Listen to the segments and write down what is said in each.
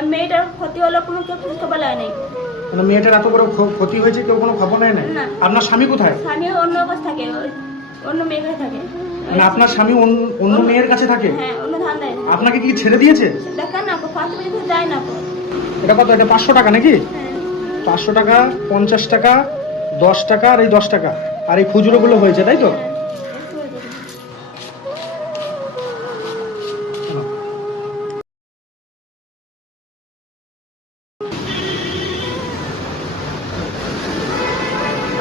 আর মেয়েটার ক্ষতি হলো কোনো কেউ খোঁজ খবর নেয় নাই। মানে মেয়েটার এত বড় ক্ষ- ক্ষতি হয়েছে কেউ কোনো খবর নেয় না না। আপনার স্বামী কোথায়? স্বামী অন্য কাছে থাকে ওই অন্য মেয়ের কাছে থাকে। মানে আপনার স্বামী অন্য- অন্য মেয়ের কাছে থাকে? হ্যাঁ অন্য দেয় আপনাকে কি ছেড়ে দিয়েছে? দেখা না ফার্স্ট মিনিট যায় না কো এটা কত? এটা পাঁচশো টাকা নাকি? হ্যাঁ। পাঁচশো টাকা পঞ্চাশ টাকা দশ টাকা আর এই দশ টাকা। আর এই খুচরোগুলো হয়েছে তাই তো? হ্যাঁ,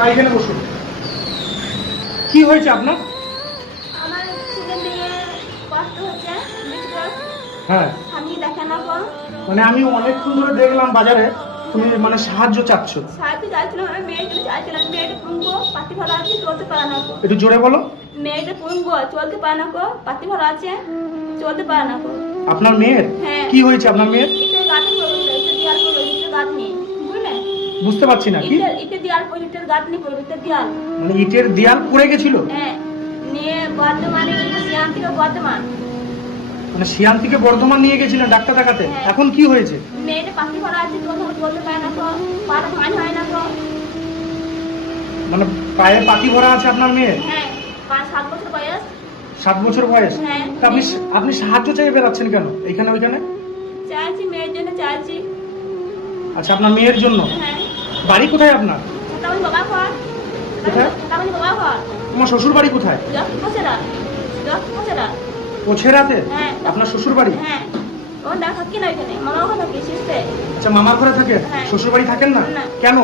এখানে বসুন। কি হয়েছে আপনার? আমার কষ্ট হচ্ছে হ্যাঁ। আমি মানে আমি অনেকক্ষণ ধরে দেখলাম বাজারে তুমি মানে সাহায্য চাচ্ছ। সাহায্য চাইছিলাম আমি মেয়েকে চাইছিলাম মেয়েটা পুঙ্গো পাতি ভালো আছে চলতে পারে না একটু জোরে বলো। পুঙ্গো চলতে পারে না কো পাতি ভালো আছে চলতে পারে না কো আপনার মেয়ের? হ্যাঁ। কি হয়েছে আপনার মেয়ের ইটের দেয়াল পড়ে ইটের গাঁথনি বুঝলে বুঝতে পারছি না কি? ইটের দেয়াল ইটের গাঁথনি ইটের দেয়াল। মানে ইটের দেয়াল পড়ে গেছিল? হ্যাঁ নিয়ে বর্ধমানে সিয়ান থেকে বর্ধমান। মানে শিয়ান থেকে বর্ধমান নিয়ে গেছিলেন ডাক্তার দেখাতে? হ্যাঁ। এখন কি হয়েছে? মেয়েটা পাখি ভরা আছে চলতে পারে না পাটা ভাঁজ হয় না কো মানে পায়ে পাতি ভরা আছে আপনার মেয়ে হ্যাঁ পাঁচ সাত বছর বয়স। সাত বছর বয়স? হ্যাঁ। তা আপনি আপনি সাহায্য চাই বেরাচ্ছেন কেন এইখানে ওইখানে? চাইছি মেয়ের জন্য চাইছি। আচ্ছা আপনার মেয়ের জন্য? হ্যাঁ। বাড়ি কোথায় আপনার? কোথায়? তোমার শ্বশুর বাড়ি কোথায়? ওছেরাতে হ্যাঁ। আপনার শ্বশুর বাড়ি? হ্যাঁ। আচ্ছা মামার ঘরে থাকে? হ্যাঁ। শ্বশুর বাড়ি থাকেন না। কেন?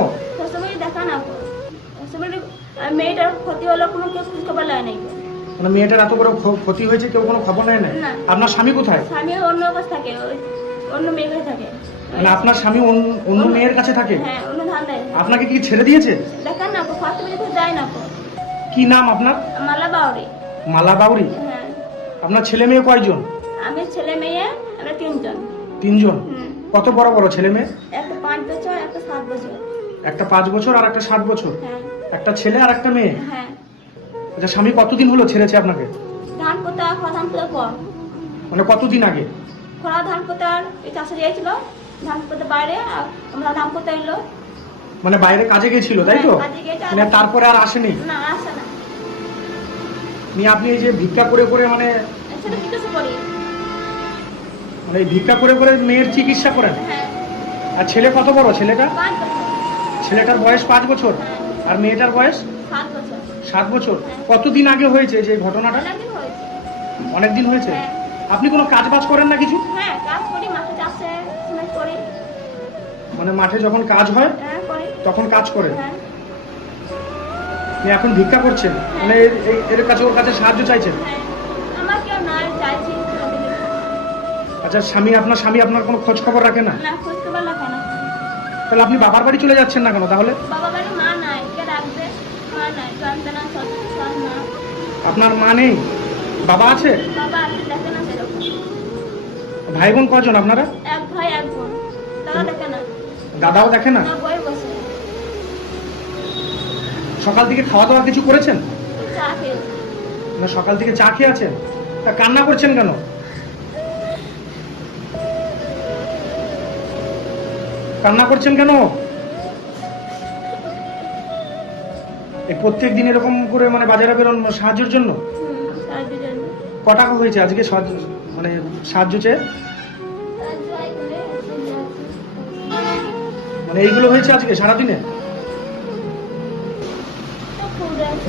মেয়েটার ক্ষতি হলো কোনো কেউ খোঁজ খবর নেয় নাই। মানে মেয়েটার এত বড় ক্ষতি হয়েছে কেউ কোনো খবর নেয় না। আপনার স্বামী কোথায়? স্বামী অন্য কাছে থাকে অন্য মেয়ের কাছে থাকে। মানে আপনার স্বামী অন্য- মেয়ের কাছে থাকে? হ্যাঁ অন্য আপনাকে কি ছেড়ে দিয়েছে? না যায় না কি নাম আপনার? মালা বাউরি মালা বাউরি হ্যাঁ। আপনার ছেলে মেয়ে কয়জন? আমি ছেলে মেয়ে আমরা তিনজন। তিনজন? কত বড় বড় ছেলে মেয়ে? একটা পাঁচ বছর একটা সাত বছর। একটা পাঁচ বছর আর একটা সাত বছর? হ্যাঁ। একটা ছেলে আর একটা মেয়ে? হ্যাঁ। আচ্ছা স্বামী কতদিন হলো ছেড়েছে আপনাকে? ধান খরা ধান মানে কতদিন আগে? খরা ধান পোতার এই চাষে গিয়েছিল বাইরে আমরা এলো। মানে বাইরে কাজে গেছিল তাই তো? হ্যাঁ, মানে তারপরে আর আসেনি? না আসে না। নিয়ে আপনি এই যে ভিক্ষা করে করে মানে মানে ভিক্ষা করে করে মেয়ের চিকিৎসা করেন? হ্যাঁ। আর ছেলে কত বড় ছেলেটা ছেলেটার বয়স পাঁচ বছর? হ্যাঁ। আর মেয়েটার বয়স? সাত বছর। কতদিন আগে হয়েছে যে ঘটনাটা? অনেকদিন হয়েছে। আপনি কোনো কাজ বাজ করেন না কিছু? হ্যাঁ কাজ করি মাঠে চাষে করি। মানে মাঠে যখন কাজ হয় হ্যাঁ তখন কাজ করেন? হ্যাঁ। আপনি এখন ভিক্ষা করছেন? মানে এর- কাছে ওর কাছে সাহায্য চাইছেন? আচ্ছা স্বামী আপনার স্বামী আপনার কোনো খোঁজ খবর রাখে না। তাহলে আপনি বাবার বাড়ি চলে যাচ্ছেন না কেন তাহলে? আপনার মা নেই? বাবা আছে? বাবা আছে দেখে না সেরকম। ভাই বোন কজন আপনারা? এক ভাই এক বোন। তারা দেখে না দাদাও দেখে না? না বই বসে। সকাল থেকে খাওয়া দাওয়া কিছু করেছেন? চা খেয়ে না সকাল থেকে চা খেয়ে আছেন? তা কান্না করছেন কেন? কান্না করছেন কেন? এই প্রত্যেক দিন এরকম করে মানে বাজারে বেরোন সাহায্যের জন্য? হুম, সাহায্যের জন্য। ক টাকা হয়েছে? আজকে মানে সাহায্য চেয়ে? মানে এইগুলো হয়েছে আজকে সারাদিনে।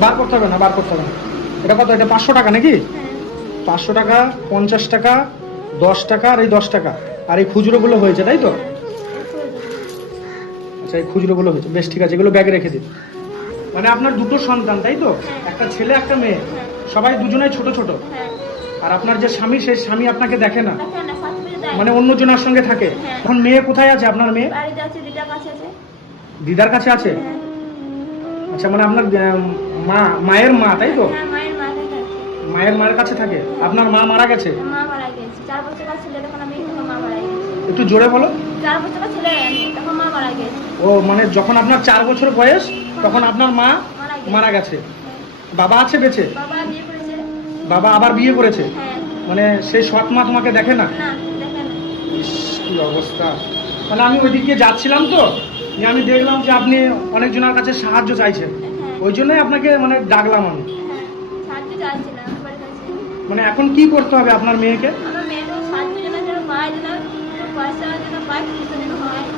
বার করতে হবে না বার করতে হবে না। এটা কত? এটা পাঁচশো টাকা নাকি? পাঁচশো টাকা পঞ্চাশ টাকা দশ টাকা আর এই দশ টাকা। আর এই খুচরোগুলো হয়েছে তাই তো। আচ্ছা এই খুচরোগুলো হয়েছে। বেশ ঠিক আছে এগুলো ব্যাগে রেখে দিন। মানে আপনার দুটো সন্তান তাই তো? হ্যাঁ। একটা ছেলে একটা মেয়ে। হ্যাঁ, সবাই দুজনেই ছোট ছোট। হ্যাঁ। আর আপনার যে স্বামী সেই স্বামী আপনাকে দেখে না। মানে অন্য জনের সঙ্গে থাকে। এখন মেয়ে কোথায় আছে? আপনার মেয়ে? দিদার কাছে আছে। আচ্ছা মানে আপনার মা মায়ের মা তাই তো? মায়ের মায়ের কাছে থাকে? আপনার মা মারা গেছে। একটু জোরে বলো। চার বছরের ছেলে তখন মা মারা গেছে। ও মানে যখন আপনার চার বছর বয়স তখন আপনার মা মারা গেছে। বাবা আছে বেঁচে? বাবা বিয়ে করেছে। বাবা আবার বিয়ে করেছে? হ্যাঁ, মানে সেই সৎ মা তোমাকে দেখে না? কি অবস্থা। মানে আমি ওই দিকে যাচ্ছিলাম তো আমি দেখলাম যে আপনি অনেকজনের কাছে সাহায্য চাইছেন। হ্যাঁ। ওই জন্যই আপনাকে মানে ডাকলাম আমি। হ্যাঁ মানে এখন কি করতে হবে আপনার মেয়েকে? আমার সাহায্য যেন পয়সা যেন পায় হয়।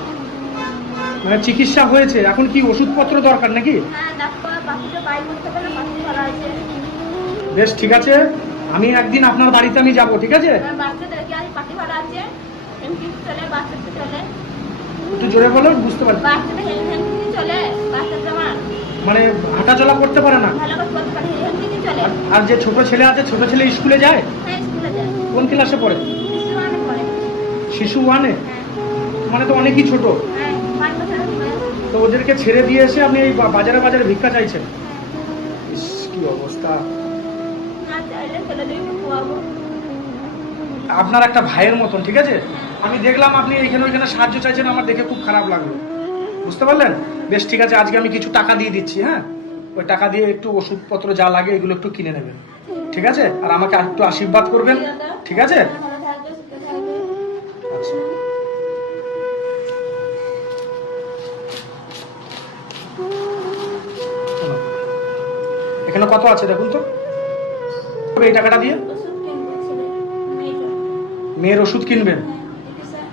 মানে চিকিৎসা হয়েছে এখন কি ওষুধপত্র দরকার নাকি? হ্যাঁ বেশ ঠিক আছে। আমি একদিন আপনার বাড়িতে আমি যাব ঠিক আছে? চলে একটু জোরে বলো বুঝতে পারি বাচ্চাটা হেলথ হেলথ চলে বাচ্চাটা আমার। মানে হাঁটাচলা করতে পারে না? আর- যে ছোট ছেলে আছে ছোট ছেলে স্কুলে যায়? হ্যাঁ কোন ক্লাসে পড়ে। শিশু ওয়ানে? হ্যাঁ। মানে তো অনেকই ছোট হ্যাঁ পাঁচ বছরের মেয়ে। তো ওদেরকে ছেড়ে দিয়ে এসে আপনি এই বাজারে বাজারে ভিক্ষা চাইছেন কি অবস্থা। আপনার একটা ভাইয়ের মতন ঠিক আছে? আমি দেখলাম আপনি এখানে ওইখানে সাহায্য চাইছেন আমার দেখে খুব খারাপ লাগল। বুঝতে পারলেন? বেশ ঠিক আছে আজকে আমি কিছু টাকা দিয়ে দিচ্ছি হ্যাঁ? ওই টাকা দিয়ে একটু ওষুধপত্র যা লাগে এগুলো একটু কিনে নেবেন। ঠিক আছে? আর আমাকে একটু আশীর্বাদ করবেন ঠিক আছে? এখানে কত আছে দেখুন তো? এই টাকাটা দিয়ে? মেয়ের ওষুধ কিনবেন। হ্যাঁ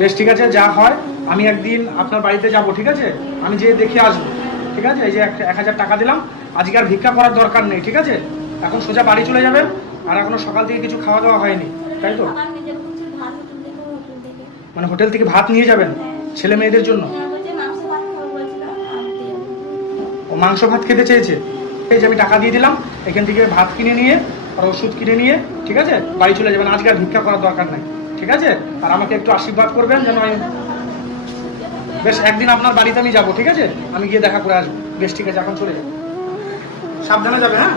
বেশ ঠিক আছে যা হয় আমি একদিন আপনার বাড়িতে যাব ঠিক আছে? আমি যেয়ে দেখে আসব ঠিক আছে? এই যে এক হাজার টাকা দিলাম আজকে আর ভিক্ষা করার দরকার নেই ঠিক আছে? এখন সোজা বাড়ি চলে যাবেন আর এখনও সকাল থেকে কিছু খাওয়া দাওয়া হয়নি তাই তো? মানে হোটেল থেকে ভাত নিয়ে যাবেন ছেলে মেয়েদের জন্য? মাংস ভাত খেতে চেয়েছে। এই যে আমি টাকা দিয়ে দিলাম, এখান থেকে ভাত কিনে নিয়ে, আর ওষুধ কিনে নিয়ে, ঠিক আছে? বাড়ি চলে যাবেন, আজকে আর ভিক্ষা করার দরকার নাই, ঠিক আছে? আর আমাকে একটু আশীর্বাদ করবেন যেন আমি বেশ, একদিন আপনার বাড়িতে আমি যাব, ঠিক আছে? আমি গিয়ে দেখা করে আসব। বেশ, ঠিক আছে, এখন চলে যাব। সাবধানে যাবে হ্যাঁ?